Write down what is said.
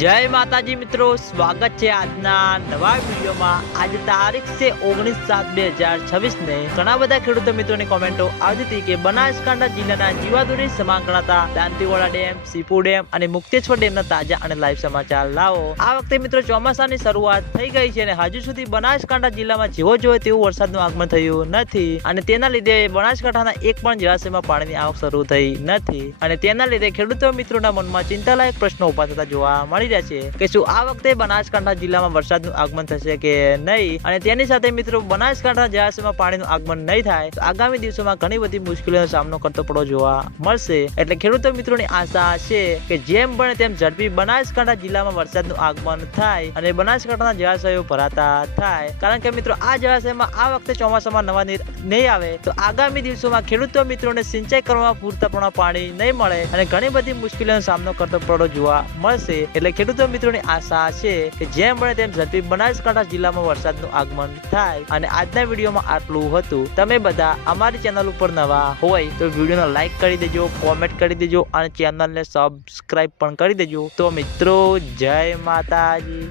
જય માતાજી મિત્રો, સ્વાગત છે આજના નવા વિડીયોમાં। આજે તારીખ છે 19/7/2026 ને ઘણા બધા ખેડૂતો મિત્રોની કોમેન્ટો આવતી હતી કે બનાસકાંઠા જિલ્લાના જીવાદોરી સમાન ગણાતા દાંતીવાડા ડેમ, સીપુ ડેમ અને મુક્તેશ્વર ડેમના તાજા અને લાઈવ સમાચાર લાવો। આ વખતે મિત્રો ચોમાસાની શરૂઆત થઈ ગઈ છે અને હજુ સુધી બનાસકાંઠા જિલ્લામાં જેવો જોઈએ તેવું વરસાદનું આગમન થયું નથી અને તેના લીધે બનાસકાંઠાના એક પણ જળાશયમાં પાણીની આવક શરૂ થઈ નથી અને તેના લીધે ખેડૂતો મિત્રોના મનમાં ચિંતાલાયક પ્રશ્નો ઉભા થતા જોવા મળી રહ્યા છે કે શું આ વખતે બનાસકાંઠા જિલ્લામાં વરસાદનું આગમન થશે કે નહીં અને તેની સાથે મિત્રો બનાસકાંઠા જળાશયમાં પાણીનું આગમન નહીં થાય તો આગામી દિવસોમાં ઘણી બધી મુશ્કેલીઓનો સામનો કરતો પડવો જોવા મળશે। એટલે ખેડૂતો મિત્રોની આશા છે કે જેમ બને તેમ ઝડપી બનાસકાંઠા જિલ્લામાં વરસાદનું આગમન થાય અને બનાસકાંઠાના જળાશયો ભરાતા થાય, કારણ કે મિત્રો આ જળાશયમાં આ વખતે ચોમાસામાં નવા નીર નહીં આવે તો આગામી દિવસોમાં ખેડૂતો મિત્રોને સિંચાઈ કરવામાં પૂરતા પ્રમાણમાં પાણી નહીં મળે અને ઘણી બધી મુશ્કેલીઓનો સામનો કરતો પડવો જોવા મળશે। એટલે ખેડૂતો મિત્રોની આશા છે કે જેમ બને તેમ ઝડપી બનાસકાંઠા જિલ્લામાં વરસાદનું આગમન થાય અને આજના વિડીયોમાં આટલું હતું। તમે બધા અમારી ચેનલ ઉપર નવા હોય તો વિડીયોને લાઈક કરી દેજો, કોમેન્ટ કરી દેજો અને ચેનલને સબસ્ક્રાઇબ પણ કરી દેજો। તો મિત્રો જય માતાજી।